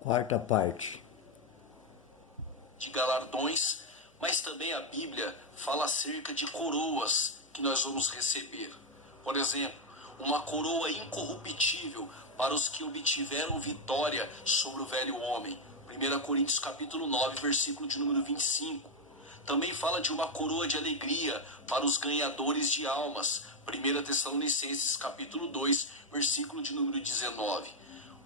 Quarta parte. De galardões, mas também a Bíblia fala acerca de coroas que nós vamos receber. Por exemplo, uma coroa incorruptível para os que obtiveram vitória sobre o velho homem. 1 Coríntios capítulo 9, versículo de número 25. Também fala de uma coroa de alegria para os ganhadores de almas. 1 Tessalonicenses capítulo 2, versículo de número 19.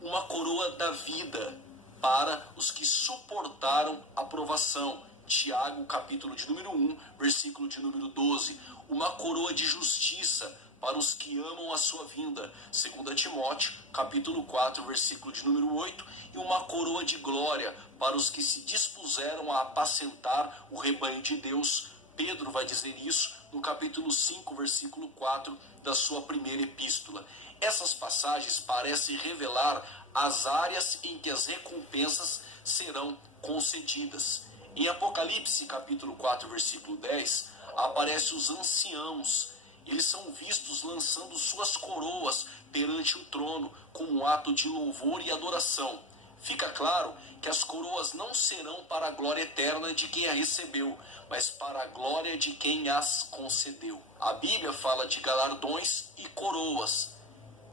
Uma coroa da vida para os que suportaram a provação. Tiago, capítulo de número 1, versículo de número 12. Uma coroa de justiça para os que amam a sua vinda. 2 Timóteo, capítulo 4, versículo de número 8. E uma coroa de glória para os que se dispuseram a apacentar o rebanho de Deus. Pedro vai dizer isso no capítulo 5, versículo 4 da sua primeira epístola. Essas passagens parecem revelar as áreas em que as recompensas serão concedidas. Em Apocalipse capítulo 4, versículo 10, aparecem os anciãos. Eles são vistos lançando suas coroas perante o trono com um ato de louvor e adoração. Fica claro que as coroas não serão para a glória eterna de quem a recebeu, mas para a glória de quem as concedeu. A Bíblia fala de galardões e coroas.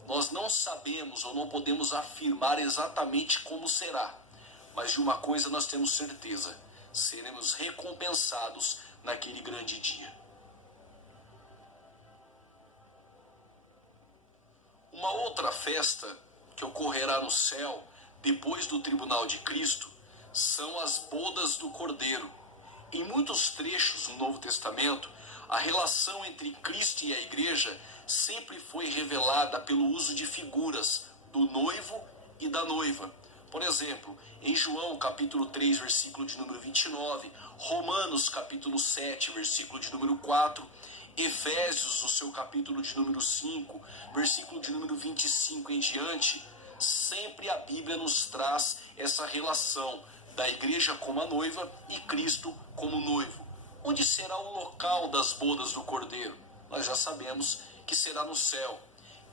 Nós não sabemos ou não podemos afirmar exatamente como será, mas de uma coisa nós temos certeza: seremos recompensados naquele grande dia. Uma outra festa que ocorrerá no céu, depois do tribunal de Cristo, são as bodas do Cordeiro. Em muitos trechos do Novo Testamento, a relação entre Cristo e a igreja sempre foi revelada pelo uso de figuras do noivo e da noiva. Por exemplo, em João capítulo 3, versículo de número 29, Romanos capítulo 7, versículo de número 4, Efésios, no seu capítulo de número 5, versículo de número 25 em diante, sempre a Bíblia nos traz essa relação da igreja como a noiva e Cristo como noivo. Onde será o local das bodas do Cordeiro? Nós já sabemos que será no céu.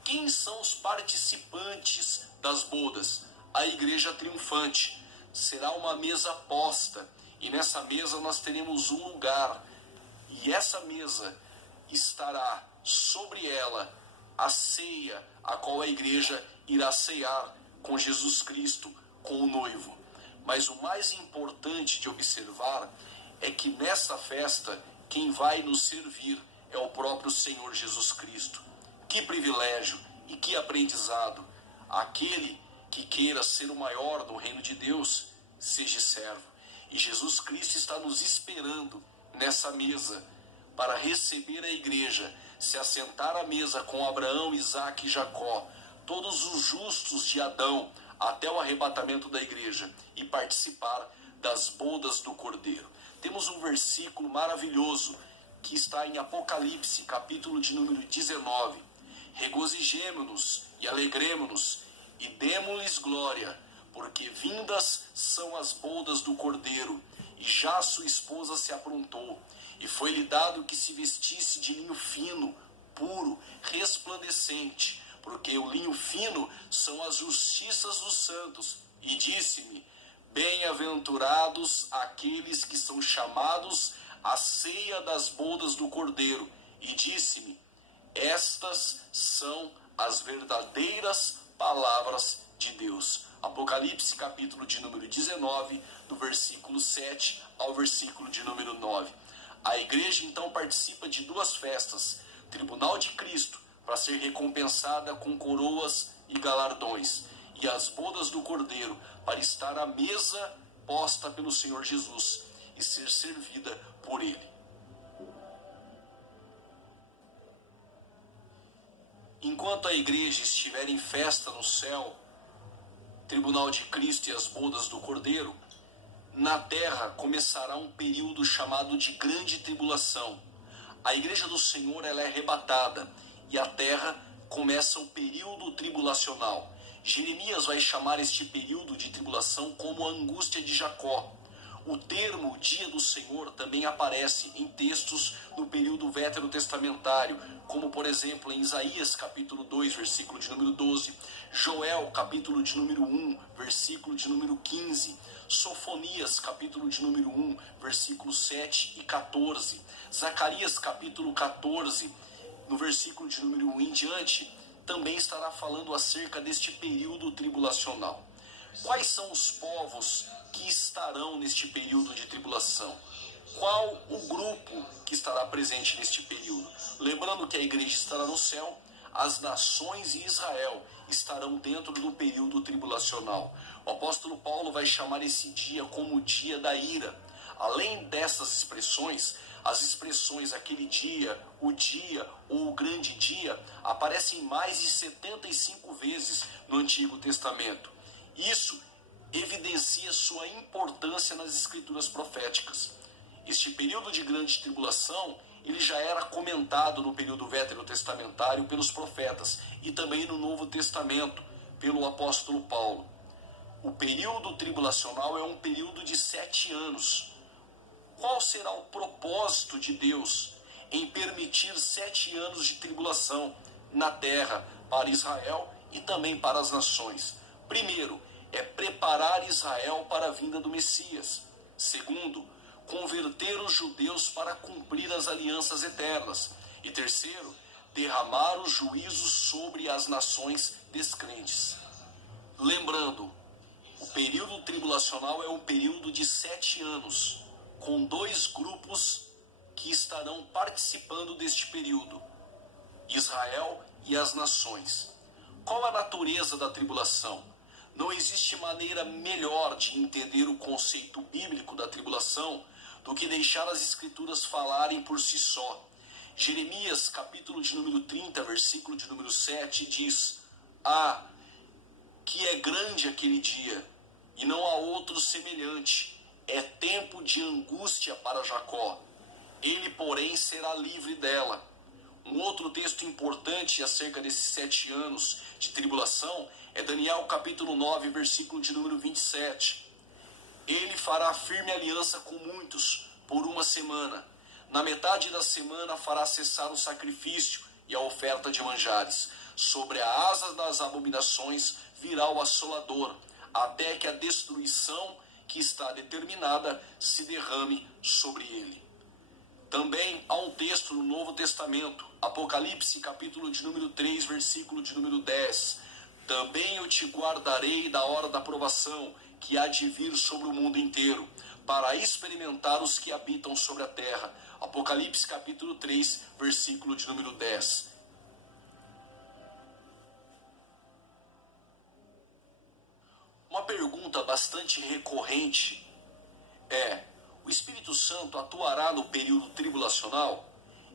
Quem são os participantes das bodas? A igreja triunfante. Será uma mesa posta, e nessa mesa nós teremos um lugar, e essa mesa estará sobre ela a ceia, a qual a igreja irá ceiar com Jesus Cristo, com o noivo. Mas o mais importante de observar é que nesta festa quem vai nos servir é o próprio Senhor Jesus Cristo. Que privilégio e que aprendizado! Aquele que queira ser o maior no reino de Deus, seja servo. E Jesus Cristo está nos esperando nessa mesa para receber a igreja, se assentar à mesa com Abraão, Isaque e Jacó, todos os justos de Adão, até o arrebatamento da igreja, e participar das bodas do Cordeiro. Temos um versículo maravilhoso que está em Apocalipse, capítulo de número 19. Regozijemo-nos e alegremo-nos e demo-lhes glória, porque vindas são as bodas do Cordeiro, e já sua esposa se aprontou, e foi-lhe dado que se vestisse de linho fino, puro, resplandecente, porque o linho fino são as justiças dos santos. E disse-me: bem-aventurados aqueles que são chamados à ceia das bodas do Cordeiro. E disse-me: estas são as verdadeiras palavras de Deus. Apocalipse capítulo de número 19, do versículo 7 ao versículo de número 9. A igreja então participa de duas festas: tribunal de Cristo, para ser recompensada com coroas e galardões, e as bodas do Cordeiro, para estar à mesa posta pelo Senhor Jesus e ser servida por Ele. Enquanto a igreja estiver em festa no céu, tribunal de Cristo e as bodas do Cordeiro, na terra começará um período chamado de grande tribulação. A igreja do Senhor ela é arrebatada e a terra começa um período tribulacional. Jeremias vai chamar este período de tribulação como a angústia de Jacó. O termo dia do Senhor também aparece em textos no período veterotestamentário, como por exemplo em Isaías capítulo 2, versículo de número 12, Joel capítulo de número 1, versículo de número 15, Sofonias capítulo de número 1, versículos 7 e 14, Zacarias capítulo 14, no versículo de número 1 em diante, também estará falando acerca deste período tribulacional. Quais são os povos que estarão neste período de tribulação? Qual o grupo que estará presente neste período? Lembrando que a igreja estará no céu, as nações e Israel estarão dentro do período tribulacional. O apóstolo Paulo vai chamar esse dia como o dia da ira. Além dessas expressões, as expressões aquele dia, o dia ou o grande dia aparecem mais de 75 vezes no Antigo Testamento. Isso evidencia sua importância nas escrituras proféticas. Este período de grande tribulação, ele já era comentado no período veterotestamentário pelos profetas e também no Novo Testamento pelo apóstolo Paulo. O período tribulacional é um período de 7 anos. Qual será o propósito de Deus em permitir 7 anos de tribulação na terra para Israel e também para as nações? Primeiro, é preparar Israel para a vinda do Messias. Segundo, converter os judeus para cumprir as alianças eternas. E terceiro, derramar os juízos sobre as nações descrentes. Lembrando, o período tribulacional é um período de 7 anos, com 2 grupos que estarão participando deste período: Israel e as nações. Qual a natureza da tribulação? Não existe maneira melhor de entender o conceito bíblico da tribulação do que deixar as escrituras falarem por si só. Jeremias, capítulo de número 30, versículo de número 7, diz: Ah, que é grande aquele dia, e não há outro semelhante. É tempo de angústia para Jacó. Ele, porém, será livre dela. Um outro texto importante acerca desses 7 anos de tribulação é Daniel capítulo 9, versículo de número 27. Ele fará firme aliança com muitos por 1 semana. Na metade da semana fará cessar o sacrifício e a oferta de manjares. Sobre a asa das abominações virá o assolador, até que a destruição que está determinada se derrame sobre ele. Também há um texto no Novo Testamento, Apocalipse, capítulo de número 3, versículo de número 10. Também eu te guardarei da hora da provação, que há de vir sobre o mundo inteiro, para experimentar os que habitam sobre a terra. Apocalipse, capítulo 3, versículo de número 10. Uma pergunta bastante recorrente é: o Espírito Santo atuará no período tribulacional?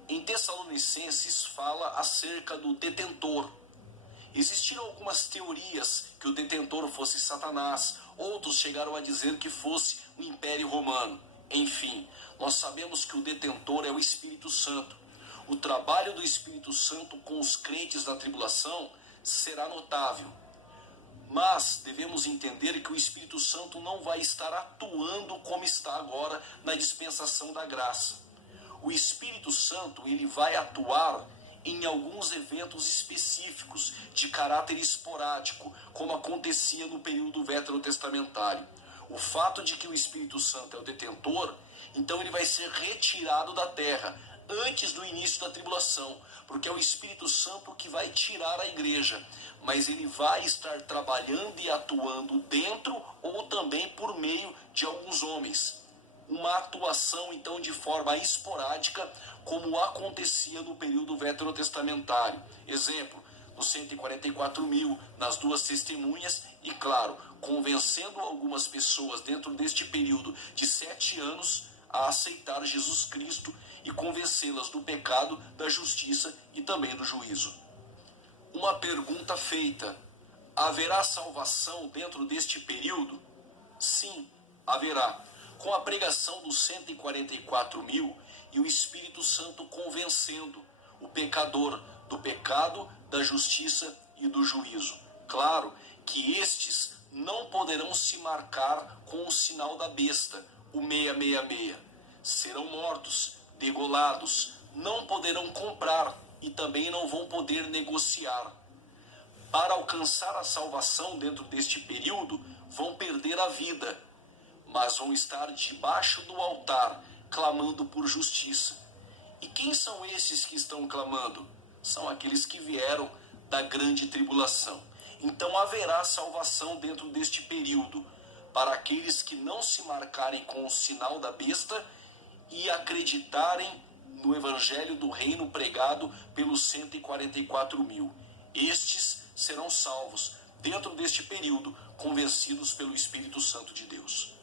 Em Tessalonicenses fala acerca do detentor. Existiram algumas teorias que o detentor fosse Satanás, outros chegaram a dizer que fosse o Império Romano. Enfim, nós sabemos que o detentor é o Espírito Santo. O trabalho do Espírito Santo com os crentes na tribulação será notável. Mas devemos entender que o Espírito Santo não vai estar atuando como está agora na dispensação da graça. O Espírito Santo, ele vai atuar em alguns eventos específicos, de caráter esporádico, como acontecia no período veterotestamentário. O fato de que o Espírito Santo é o detentor, então ele vai ser retirado da terra antes do início da tribulação, porque é o Espírito Santo que vai tirar a igreja, mas ele vai estar trabalhando e atuando dentro ou também por meio de alguns homens. Uma atuação então de forma esporádica, como acontecia no período veterotestamentário. Exemplo, nos 144.000, nas 2 testemunhas e, claro, convencendo algumas pessoas dentro deste período de 7 anos a aceitar Jesus Cristo e convencê-las do pecado, da justiça e também do juízo. Uma pergunta feita: haverá salvação dentro deste período? Sim, haverá. Com a pregação dos 144.000 e o Espírito Santo convencendo o pecador do pecado, da justiça e do juízo. Claro que estes não poderão se marcar com o sinal da besta, o 666. Serão mortos, degolados, não poderão comprar e também não vão poder negociar. Para alcançar a salvação dentro deste período, vão perder a vida, mas vão estar debaixo do altar, clamando por justiça. E quem são esses que estão clamando? São aqueles que vieram da grande tribulação. Então haverá salvação dentro deste período, para aqueles que não se marcarem com o sinal da besta e acreditarem no evangelho do reino pregado pelos 144 mil. Estes serão salvos dentro deste período, convencidos pelo Espírito Santo de Deus.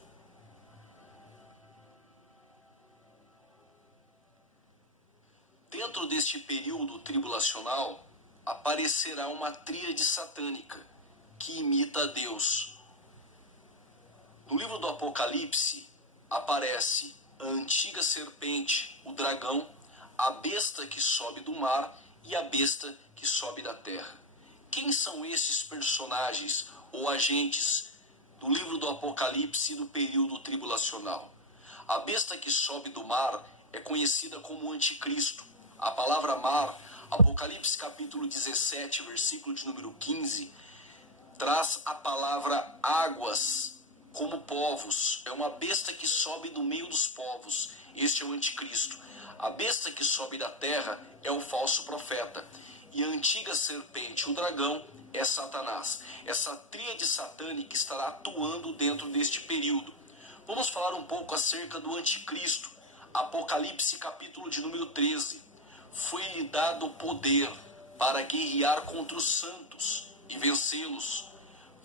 Dentro deste período tribulacional, aparecerá uma tríade satânica que imita a Deus. No livro do Apocalipse, aparece a antiga serpente, o dragão, a besta que sobe do mar e a besta que sobe da terra. Quem são esses personagens ou agentes do livro do Apocalipse do período tribulacional? A besta que sobe do mar é conhecida como Anticristo. A palavra mar, Apocalipse capítulo 17, versículo de número 15, traz a palavra águas como povos. É uma besta que sobe do meio dos povos. Este é o Anticristo. A besta que sobe da terra é o falso profeta. E a antiga serpente, o dragão, é Satanás. Essa tríade satânica estará atuando dentro deste período. Vamos falar um pouco acerca do Anticristo. Apocalipse capítulo de número 13. Foi-lhe dado o poder para guerrear contra os santos e vencê-los.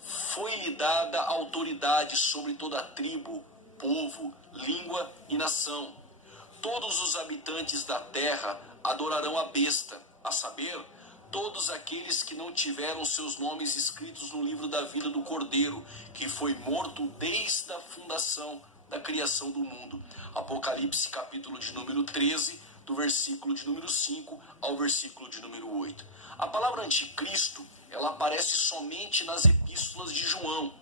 Foi-lhe dada autoridade sobre toda a tribo, povo, língua e nação. Todos os habitantes da terra adorarão a besta, a saber, todos aqueles que não tiveram seus nomes escritos no livro da vida do Cordeiro, que foi morto desde a fundação da criação do mundo. Apocalipse capítulo de número 13, do versículo de número 5 ao versículo de número 8. A palavra anticristo, ela aparece somente nas epístolas de João.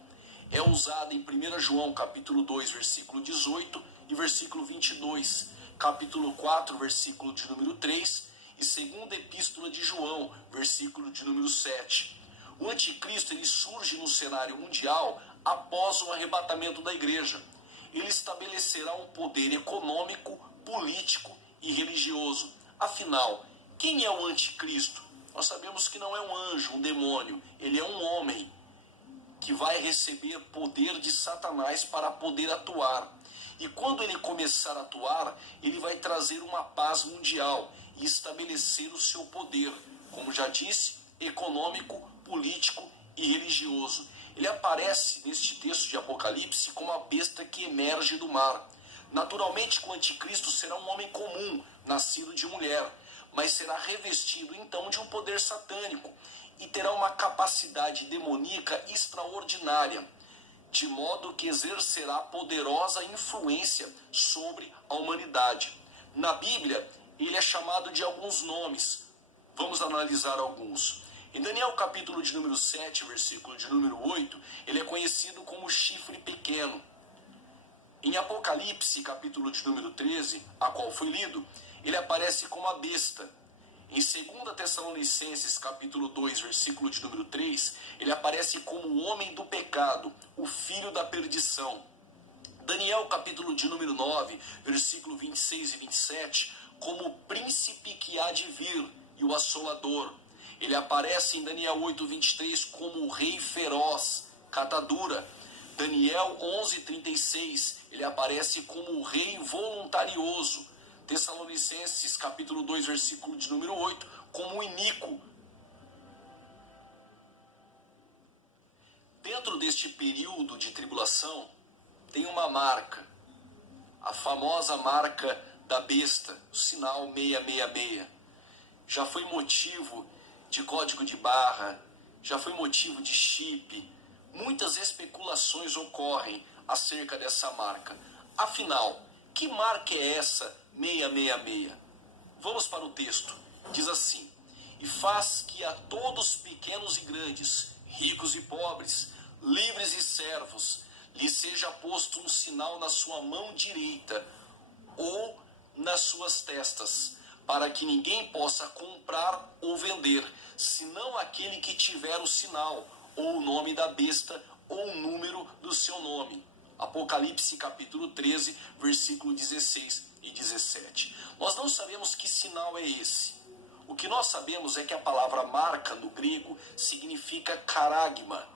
É usada em 1 João capítulo 2, versículo 18 e versículo 22, capítulo 4, versículo de número 3 e segunda epístola de João, versículo de número 7. O anticristo ele surge no cenário mundial após o arrebatamento da igreja. Ele estabelecerá um poder econômico, político e religioso. Afinal, quem é o anticristo? Nós sabemos que não é um anjo, um demônio. Ele é um homem que vai receber poder de Satanás para poder atuar. E quando ele começar a atuar, ele vai trazer uma paz mundial e estabelecer o seu poder, como já disse, econômico, político e religioso. Ele aparece neste texto de Apocalipse como a besta que emerge do mar. Naturalmente, o anticristo será um homem comum, nascido de mulher, mas será revestido então de um poder satânico e terá uma capacidade demoníaca extraordinária, de modo que exercerá poderosa influência sobre a humanidade. Na Bíblia, ele é chamado de alguns nomes. Vamos analisar alguns. Em Daniel capítulo de número 7, versículo de número 8, ele é conhecido como chifre pequeno. Em Apocalipse, capítulo de número 13, a qual foi lido, ele aparece como a besta. Em 2 Tessalonicenses, capítulo 2, versículo de número 3, ele aparece como o homem do pecado, o filho da perdição. Daniel, capítulo de número 9, versículo 26 e 27, como o príncipe que há de vir e o assolador. Ele aparece em Daniel 8, 23, como o rei feroz, catadura. Daniel 11, 36, ele aparece como o rei voluntarioso. Tessalonicenses, capítulo 2, versículo de número 8, como o iníquo. Dentro deste período de tribulação, tem uma marca, a famosa marca da besta, o sinal 666. Já foi motivo de código de barra, já foi motivo de chip. Muitas especulações ocorrem acerca dessa marca. Afinal, que marca é essa 666? Vamos para o texto. Diz assim: e faz que a todos pequenos e grandes, ricos e pobres, livres e servos, lhe seja posto um sinal na sua mão direita ou nas suas testas, para que ninguém possa comprar ou vender, senão aquele que tiver o sinal, ou o nome da besta, ou o número do seu nome. Apocalipse capítulo 13, versículo 16 e 17. Nós não sabemos que sinal é esse. O que nós sabemos é que a palavra marca no grego significa caragma.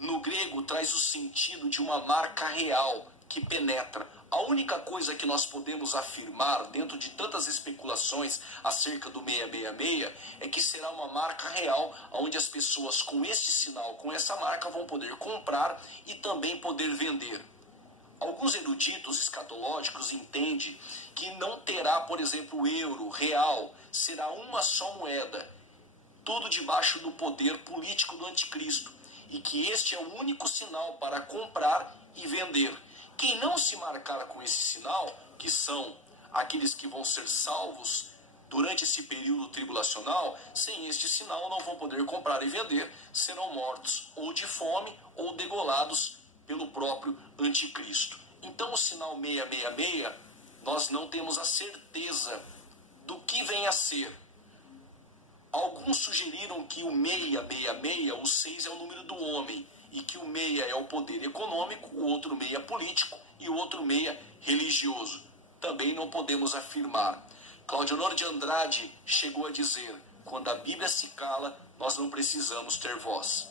No grego traz o sentido de uma marca real que penetra. A única coisa que nós podemos afirmar dentro de tantas especulações acerca do 666 é que será uma marca real, onde as pessoas com este sinal, com essa marca, vão poder comprar e também poder vender. Alguns eruditos escatológicos entendem que não terá, por exemplo, euro, real, será uma só moeda, tudo debaixo do poder político do anticristo, e que este é o único sinal para comprar e vender. Quem não se marcar com esse sinal, que são aqueles que vão ser salvos durante esse período tribulacional, sem este sinal não vão poder comprar e vender, serão mortos ou de fome ou degolados pelo próprio anticristo. Então o sinal 666, nós não temos a certeza do que vem a ser. Alguns sugeriram que o 666, o 6 é o número do homem, e que o 6 é o poder econômico, o outro 6 é político e o outro 6 religioso. Também não podemos afirmar. Claudionor de Andrade chegou a dizer: quando a Bíblia se cala, nós não precisamos ter voz.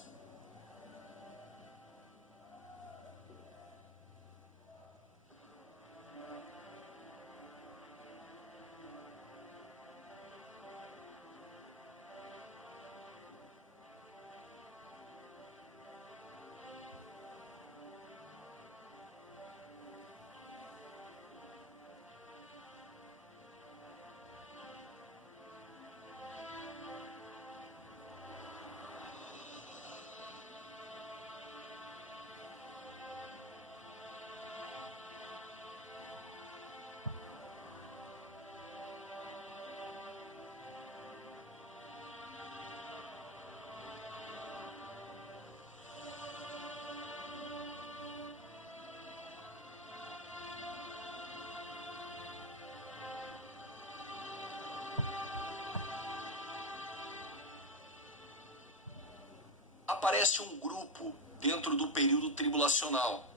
Aparece um grupo dentro do período tribulacional,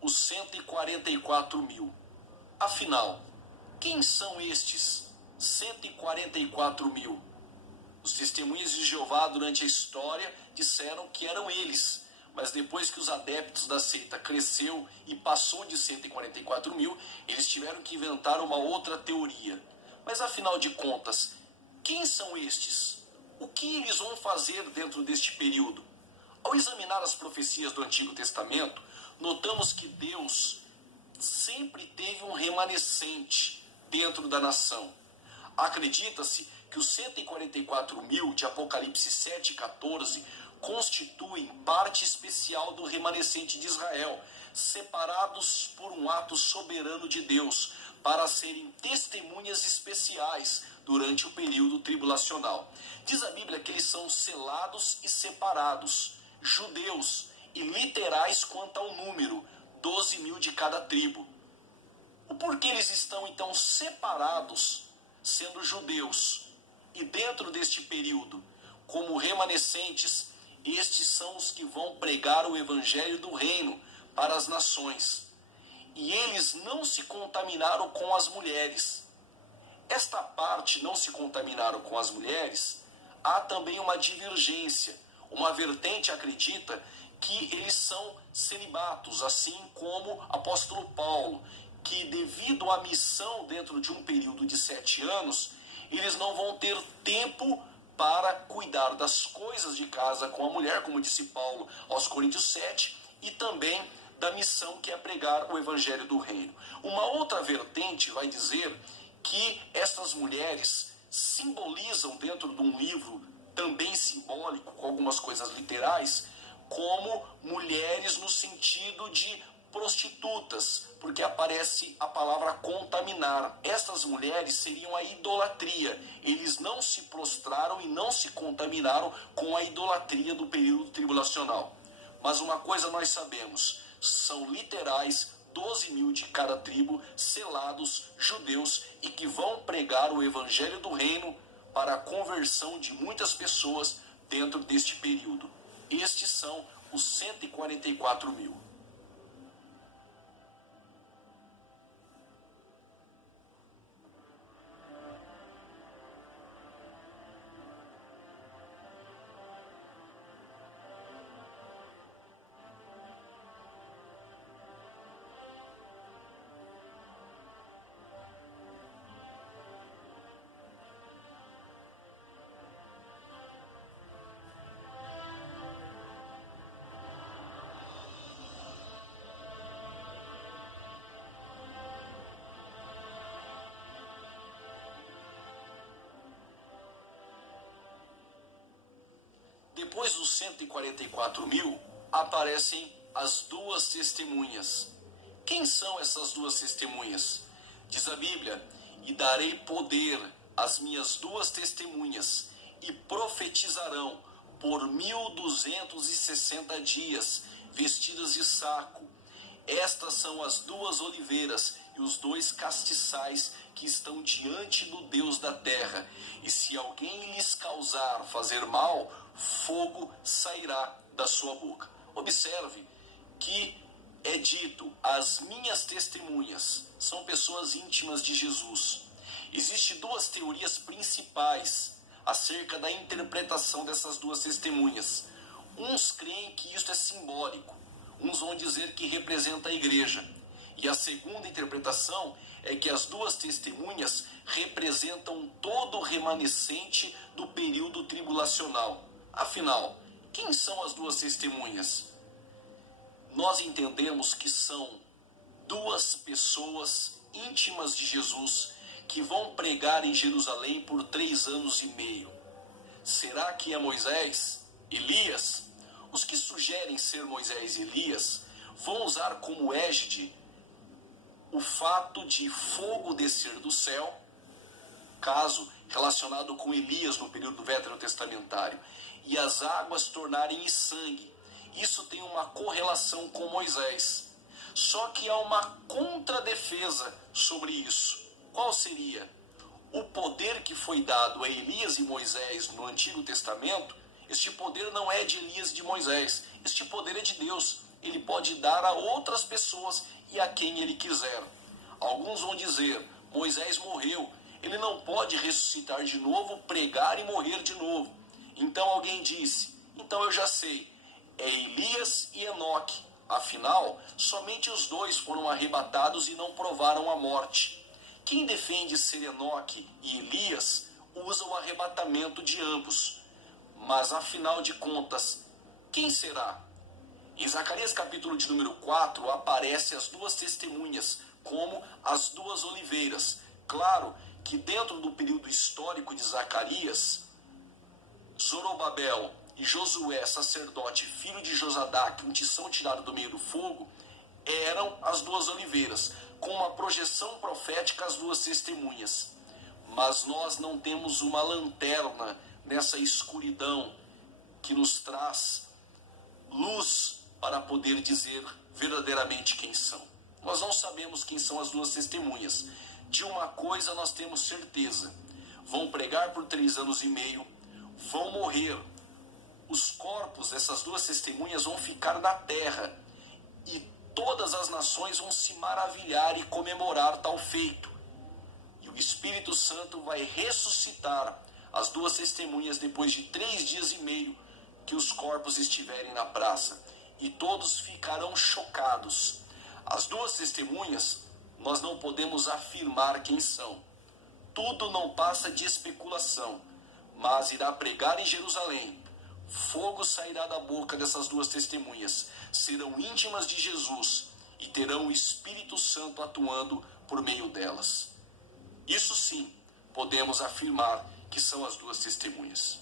os 144 mil. Afinal, quem são estes 144 mil? Os testemunhas de Jeová durante a história disseram que eram eles, mas depois que os adeptos da seita cresceu e passou de 144 mil, eles tiveram que inventar uma outra teoria. Mas afinal de contas, quem são estes? O que eles vão fazer dentro deste período? Ao examinar as profecias do Antigo Testamento, notamos que Deus sempre teve um remanescente dentro da nação. Acredita-se que os 144 mil de Apocalipse 7,14 constituem parte especial do remanescente de Israel, separados por um ato soberano de Deus, para serem testemunhas especiais durante o período tribulacional. Diz a Bíblia que eles são selados e separados, judeus e literais quanto ao número, 12 mil de cada tribo. O porquê eles estão então separados, sendo judeus, e dentro deste período, como remanescentes, estes são os que vão pregar o evangelho do reino para as nações. E eles não se contaminaram com as mulheres. Esta parte, não se contaminaram com as mulheres, há também uma divergência. Uma vertente acredita que eles são celibatos, assim como apóstolo Paulo, que devido à missão dentro de um período de 7 anos, eles não vão ter tempo para cuidar das coisas de casa com a mulher, como disse Paulo aos Coríntios 7, e também da missão que é pregar o evangelho do reino. Uma outra vertente vai dizer que estas mulheres simbolizam dentro de um livro também simbólico, com algumas coisas literais, como mulheres no sentido de prostitutas, porque aparece a palavra contaminar. Estas mulheres seriam a idolatria. Eles não se prostraram e não se contaminaram com a idolatria do período tribulacional. Mas uma coisa nós sabemos, são literais, 12.000 de cada tribo, selados, judeus, e que vão pregar o evangelho do reino para a conversão de muitas pessoas dentro deste período. Estes são os 144.000. Depois dos 144.000, aparecem as duas testemunhas. Quem são essas duas testemunhas? Diz a Bíblia: e darei poder às minhas duas testemunhas, e profetizarão por 1260 dias, vestidas de saco. Estas são as duas oliveiras e os dois castiçais que estão diante do Deus da terra. E se alguém lhes causar fazer mal, fogo sairá da sua boca. Observe que é dito: as minhas testemunhas. São pessoas íntimas de Jesus. Existem duas teorias principais acerca da interpretação dessas duas testemunhas. Uns creem que isto é simbólico, uns vão dizer que representa a igreja. E a segunda interpretação é que as duas testemunhas representam todo o remanescente do período tribulacional. Afinal, quem são as duas testemunhas? Nós entendemos que são duas pessoas íntimas de Jesus que vão pregar em Jerusalém por 3 anos e meio. Será que é Moisés? Elias? Os que sugerem ser Moisés e Elias vão usar como égide o fato de fogo descer do céu, caso relacionado com Elias no período veterotestamentário, e as águas tornarem em sangue. Isso tem uma correlação com Moisés. Só que há uma contradefesa sobre isso. Qual seria? O poder que foi dado a Elias e Moisés no Antigo Testamento, este poder não é de Elias e de Moisés. Este poder é de Deus. Ele pode dar a outras pessoas e a quem ele quiser. Alguns vão dizer: Moisés morreu, ele não pode ressuscitar de novo, pregar e morrer de novo. Então alguém disse: então eu já sei, é Elias e Enoque. Afinal, somente os dois foram arrebatados e não provaram a morte. Quem defende ser Enoque e Elias usa o arrebatamento de ambos. Mas afinal de contas, quem será? Em Zacarias capítulo de número 4 aparecem as duas testemunhas como as duas oliveiras. Claro que dentro do período histórico de Zacarias, Zorobabel e Josué, sacerdote, filho de Josadaque, um tição tirado do meio do fogo, eram as duas oliveiras, com uma projeção profética as duas testemunhas. Mas nós não temos uma lanterna nessa escuridão que nos traz luz para poder dizer verdadeiramente quem são. Nós não sabemos quem são as duas testemunhas. De uma coisa nós temos certeza: vão pregar por 3 anos e meio, vão morrer. Os corpos dessas duas testemunhas vão ficar na terra e todas as nações vão se maravilhar e comemorar tal feito. E o Espírito Santo vai ressuscitar as duas testemunhas depois de 3 dias e meio que os corpos estiverem na praça. E todos ficarão chocados. As duas testemunhas, nós não podemos afirmar quem são. Tudo não passa de especulação, mas irá pregar em Jerusalém. Fogo sairá da boca dessas duas testemunhas. Serão íntimas de Jesus e terão o Espírito Santo atuando por meio delas. Isso sim, podemos afirmar que são as duas testemunhas.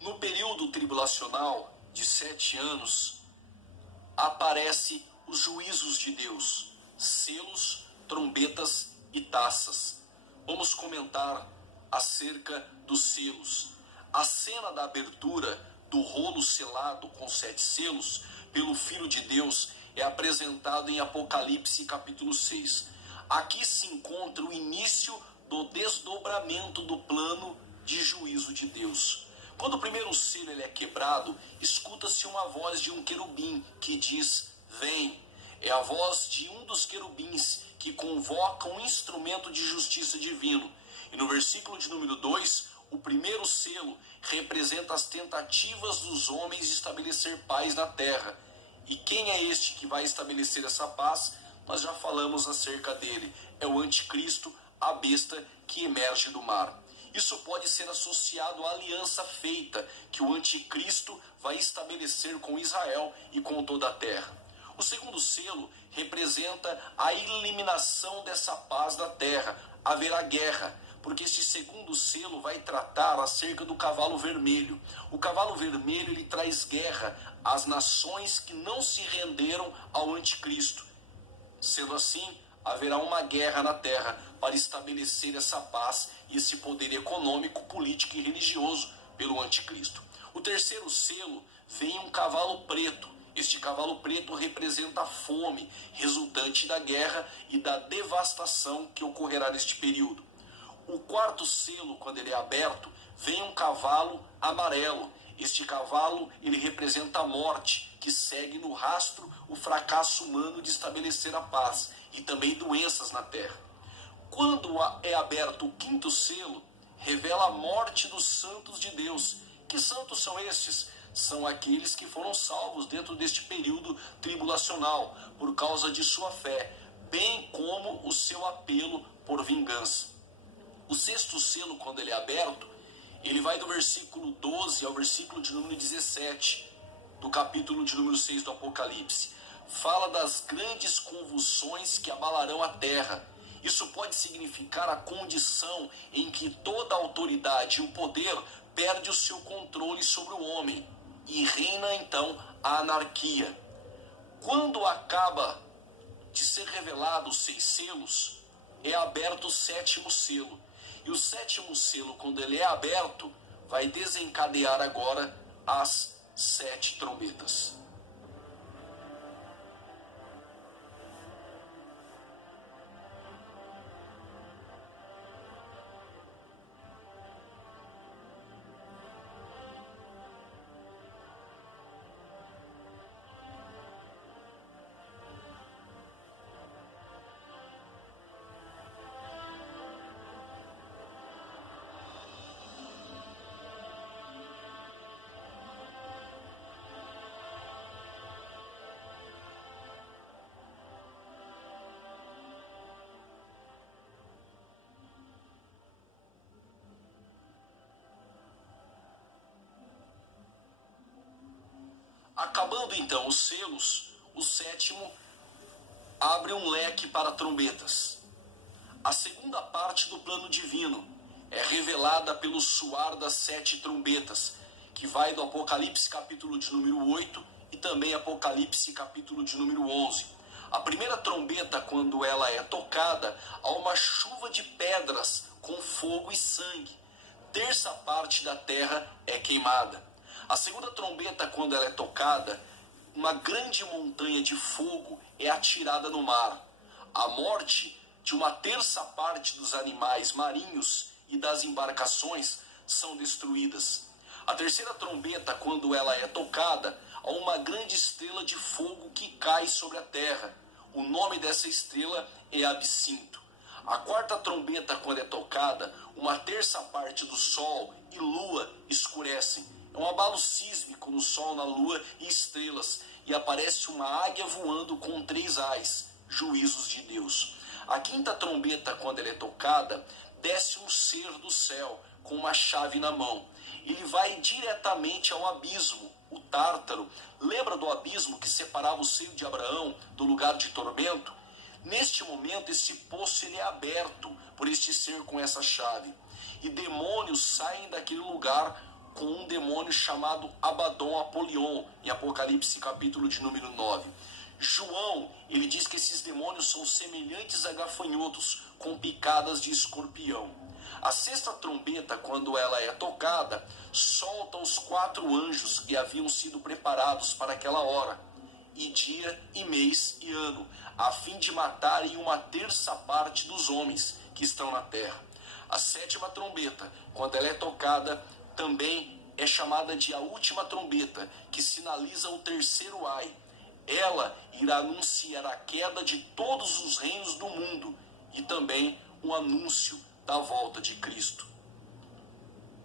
No período tribulacional de 7 anos, aparece os juízos de Deus, selos, trombetas e taças. Vamos comentar acerca dos selos. A cena da abertura do rolo selado com 7 selos pelo Filho de Deus é apresentado em Apocalipse capítulo 6. Aqui se encontra o início do desdobramento do plano de juízo de Deus. Quando o primeiro selo ele é quebrado, escuta-se uma voz de um querubim que diz: vem. É a voz de um dos querubins que convoca um instrumento de justiça divino. E no versículo de número 2, o primeiro selo representa as tentativas dos homens de estabelecer paz na terra. E quem é este que vai estabelecer essa paz? Nós já falamos acerca dele. É o anticristo, a besta que emerge do mar. Isso pode ser associado à aliança feita que o anticristo vai estabelecer com Israel e com toda a terra. O segundo selo representa a eliminação dessa paz da terra. Haverá guerra, porque este segundo selo vai tratar acerca do cavalo vermelho. O cavalo vermelho ele traz guerra às nações que não se renderam ao anticristo. Sendo assim, haverá uma guerra na terra para estabelecer essa paz e esse poder econômico, político e religioso pelo anticristo. O terceiro selo vem um cavalo preto. Este cavalo preto representa a fome resultante da guerra e da devastação que ocorrerá neste período. O quarto selo, quando ele é aberto, vem um cavalo amarelo. Este cavalo ele representa a morte, que segue no rastro o fracasso humano de estabelecer a paz e também doenças na terra. Quando é aberto o quinto selo, revela a morte dos santos de Deus. Que santos são estes? São aqueles que foram salvos dentro deste período tribulacional, por causa de sua fé, bem como o seu apelo por vingança. O sexto selo, quando ele é aberto, ele vai do versículo 12 ao versículo de número 17, do capítulo de número 6 do Apocalipse. Fala das grandes convulsões que abalarão a terra. Isso pode significar a condição em que toda a autoridade e o poder perde o seu controle sobre o homem. E reina então a anarquia. Quando acaba de ser revelado os 6 selos, é aberto o sétimo selo. E o sétimo selo, quando ele é aberto, vai desencadear agora as 7 trombetas. Acabando então os selos, o sétimo abre um leque para trombetas. A segunda parte do plano divino é revelada pelo soar das 7 trombetas, que vai do Apocalipse capítulo de número 8 e também Apocalipse capítulo de número 11. A primeira trombeta, quando ela é tocada, há uma chuva de pedras com fogo e sangue. Terça parte da terra é queimada. A segunda trombeta, quando ela é tocada, uma grande montanha de fogo é atirada no mar. A morte de uma terça parte dos animais marinhos e das embarcações são destruídas. A terceira trombeta, quando ela é tocada, há uma grande estrela de fogo que cai sobre a terra. O nome dessa estrela é Absinto. A quarta trombeta, quando é tocada, uma terça parte do sol e lua escurecem. É um abalo sísmico no sol, na lua e estrelas, e aparece uma águia voando com 3 ais, juízos de Deus. A quinta trombeta, quando ela é tocada, desce um ser do céu com uma chave na mão. Ele vai diretamente ao abismo, o Tártaro. Lembra do abismo que separava o seio de Abraão do lugar de tormento? Neste momento, esse poço ele é aberto por este ser com essa chave. E demônios saem daquele lugar com um demônio chamado Abaddon Apolion, em Apocalipse capítulo de número 9. João, ele diz que esses demônios são semelhantes a gafanhotos com picadas de escorpião. A sexta trombeta, quando ela é tocada, solta os 4 anjos que haviam sido preparados para aquela hora, e dia, e mês, e ano, a fim de matarem 1/3 dos homens que estão na terra. A sétima trombeta, quando ela é tocada, também é chamada de a última trombeta, que sinaliza o terceiro ai. Ela irá anunciar a queda de todos os reinos do mundo e também o anúncio da volta de Cristo.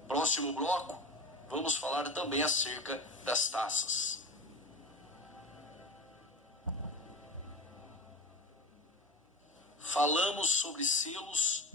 Próximo bloco, vamos falar também acerca das taças. Falamos sobre selos.